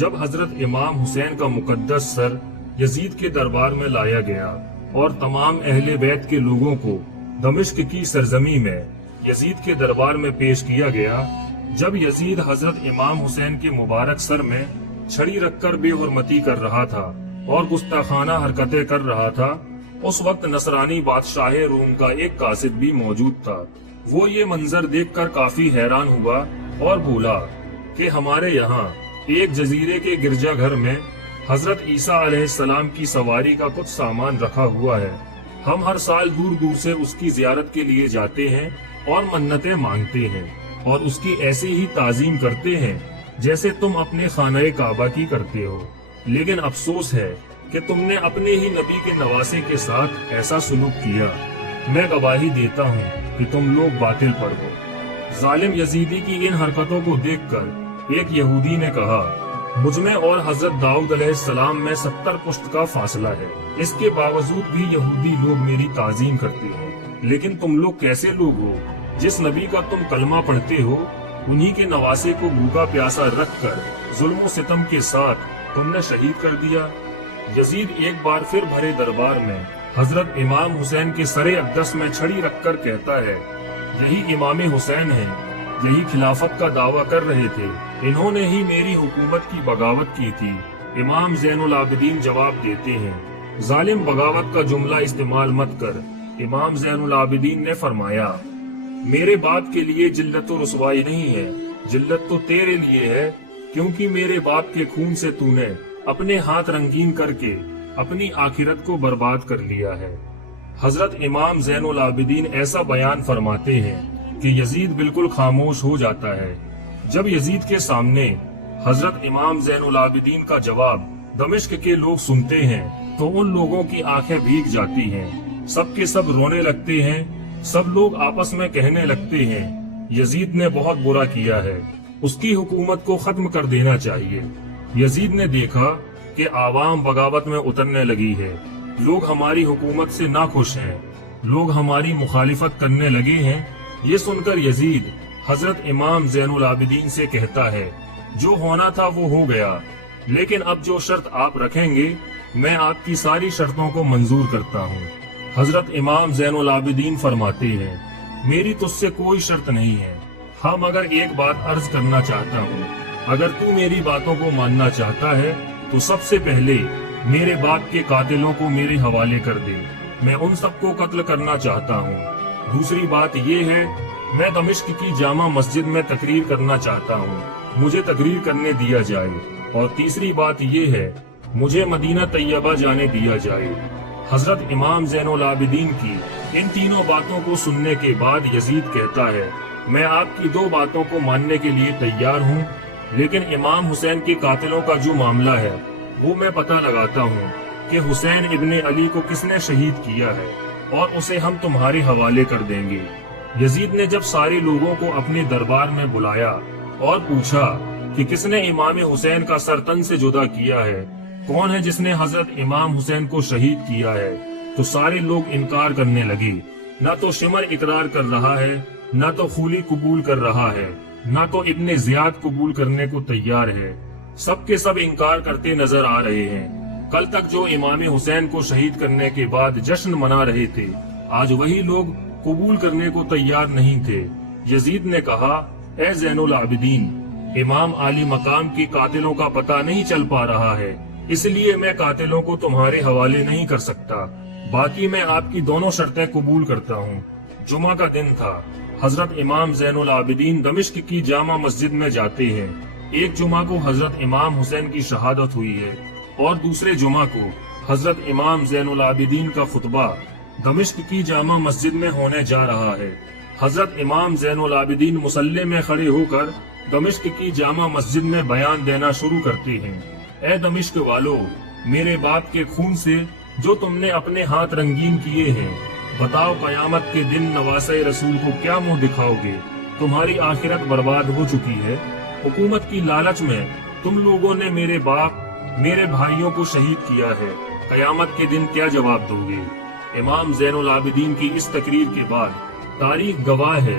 جب حضرت امام حسین کا مقدس سر یزید کے دربار میں لایا گیا اور تمام اہل بیت کے لوگوں کو دمشق کی سرزمین میں یزید کے دربار میں پیش کیا گیا، جب یزید حضرت امام حسین کے مبارک سر میں چھڑی رکھ کر بے حرمتی کر رہا تھا اور گستاخانہ حرکتیں کر رہا تھا، اس وقت نصرانی بادشاہ روم کا ایک قاصد بھی موجود تھا۔ وہ یہ منظر دیکھ کر کافی حیران ہوا اور بولا کہ ہمارے یہاں ایک جزیرے کے گرجا گھر میں حضرت عیسیٰ علیہ السلام کی سواری کا کچھ سامان رکھا ہوا ہے۔ ہم ہر سال دور دور سے اس کی زیارت کے لیے جاتے ہیں اور منتیں مانگتے ہیں اور اس کی ایسے ہی تعظیم کرتے ہیں جیسے تم اپنے خانہ کعبہ کی کرتے ہو، لیکن افسوس ہے کہ تم نے اپنے ہی نبی کے نواسے کے ساتھ ایسا سلوک کیا۔ میں گواہی دیتا ہوں کہ تم لوگ باطل پر ہو۔ ظالم یزیدی کی ان حرکتوں کو دیکھ کر ایک یہودی نے کہا، مجھ میں اور حضرت داؤد علیہ السلام میں 70 پشت کا فاصلہ ہے، اس کے باوجود بھی یہودی لوگ میری تعظیم کرتے ہیں۔ لیکن تم لوگ کیسے لوگ ہو؟ جس نبی کا تم کلمہ پڑھتے ہو انہی کے نواسے کو بھوکا پیاسا رکھ کر ظلم و ستم کے ساتھ تم نے شہید کر دیا۔ یزید ایک بار پھر بھرے دربار میں حضرت امام حسین کے سر اقدس میں چھڑی رکھ کر کہتا ہے، یہی امام حسین ہیں، یہی خلافت کا دعویٰ کر رہے تھے، انہوں نے ہی میری حکومت کی بغاوت کی تھی۔ امام زین العابدین جواب دیتے ہیں، ظالم بغاوت کا جملہ استعمال مت کر۔ امام زین العابدین نے فرمایا، میرے باپ کے لیے جلت و رسوائی نہیں ہے، جلت تو تیرے لیے ہے، کیونکہ میرے باپ کے خون سے تو نے اپنے ہاتھ رنگین کر کے اپنی آخرت کو برباد کر لیا ہے۔ حضرت امام زین العابدین ایسا بیان فرماتے ہیں کہ یزید بالکل خاموش ہو جاتا ہے۔ جب یزید کے سامنے حضرت امام زین العابدین کا جواب دمشق کے لوگ سنتے ہیں تو ان لوگوں کی آنکھیں بھیگ جاتی ہیں، سب کے سب رونے لگتے ہیں، سب لوگ آپس میں کہنے لگتے ہیں، یزید نے بہت برا کیا ہے، اس کی حکومت کو ختم کر دینا چاہیے۔ یزید نے دیکھا کہ عوام بغاوت میں اترنے لگی ہے، لوگ ہماری حکومت سے ناخوش ہیں، لوگ ہماری مخالفت کرنے لگے ہیں۔ یہ سن کر یزید حضرت امام زین العابدین سے کہتا ہے، جو ہونا تھا وہ ہو گیا، لیکن اب جو شرط آپ رکھیں گے میں آپ کی ساری شرطوں کو منظور کرتا ہوں۔ حضرت امام زین العابدین فرماتے ہیں، میری تجھ سے کوئی شرط نہیں ہے، ہاں مگر ایک بات عرض کرنا چاہتا ہوں، اگر تو میری باتوں کو ماننا چاہتا ہے تو سب سے پہلے میرے باپ کے قاتلوں کو میرے حوالے کر دے، میں ان سب کو قتل کرنا چاہتا ہوں۔ دوسری بات یہ ہے، میں دمشق کی جامع مسجد میں تقریر کرنا چاہتا ہوں، مجھے تقریر کرنے دیا جائے۔ اور تیسری بات یہ ہے، مجھے مدینہ طیبہ جانے دیا جائے۔ حضرت امام زین العابدین کی ان تینوں باتوں کو سننے کے بعد یزید کہتا ہے، میں آپ کی 2 باتوں کو ماننے کے لیے تیار ہوں، لیکن امام حسین کے قاتلوں کا جو معاملہ ہے وہ میں پتہ لگاتا ہوں کہ حسین ابن علی کو کس نے شہید کیا ہے اور اسے ہم تمہارے حوالے کر دیں گے۔ یزید نے جب سارے لوگوں کو اپنے دربار میں بلایا اور پوچھا کہ کس نے امام حسین کا سر تن سے جدا کیا ہے، کون ہے جس نے حضرت امام حسین کو شہید کیا ہے، تو سارے لوگ انکار کرنے لگے۔ نہ تو شمر اقرار کر رہا ہے، نہ تو خولی قبول کر رہا ہے، نہ تو ابن زیاد قبول کرنے کو تیار ہے، سب کے سب انکار کرتے نظر آ رہے ہیں۔ کل تک جو امام حسین کو شہید کرنے کے بعد جشن منا رہے تھے، آج وہی لوگ قبول کرنے کو تیار نہیں تھے۔ یزید نے کہا، اے زین العابدین، امام عالی مقام کی قاتلوں کا پتہ نہیں چل پا رہا ہے، اس لیے میں قاتلوں کو تمہارے حوالے نہیں کر سکتا، باقی میں آپ کی دونوں شرطیں قبول کرتا ہوں۔ جمعہ کا دن تھا، حضرت امام زین العابدین دمشق کی جامع مسجد میں جاتے ہیں۔ ایک جمعہ کو حضرت امام حسین کی شہادت ہوئی ہے اور دوسرے جمعہ کو حضرت امام زین العابدین کا خطبہ دمشق کی جامع مسجد میں ہونے جا رہا ہے۔ حضرت امام زین العابدین مصلی میں کھڑے ہو کر دمشق کی جامع مسجد میں بیان دینا شروع کرتے ہیں، اے دمشق والو، میرے باپ کے خون سے جو تم نے اپنے ہاتھ رنگین کیے ہیں، بتاؤ قیامت کے دن نواسے رسول کو کیا منہ دکھاؤ گے؟ تمہاری آخرت برباد ہو چکی ہے۔ حکومت کی لالچ میں تم لوگوں نے میرے باپ، میرے بھائیوں کو شہید کیا ہے، قیامت کے دن کیا جواب دو گے؟ امام زین العابدین کی اس تقریر کے بعد تاریخ گواہ ہے،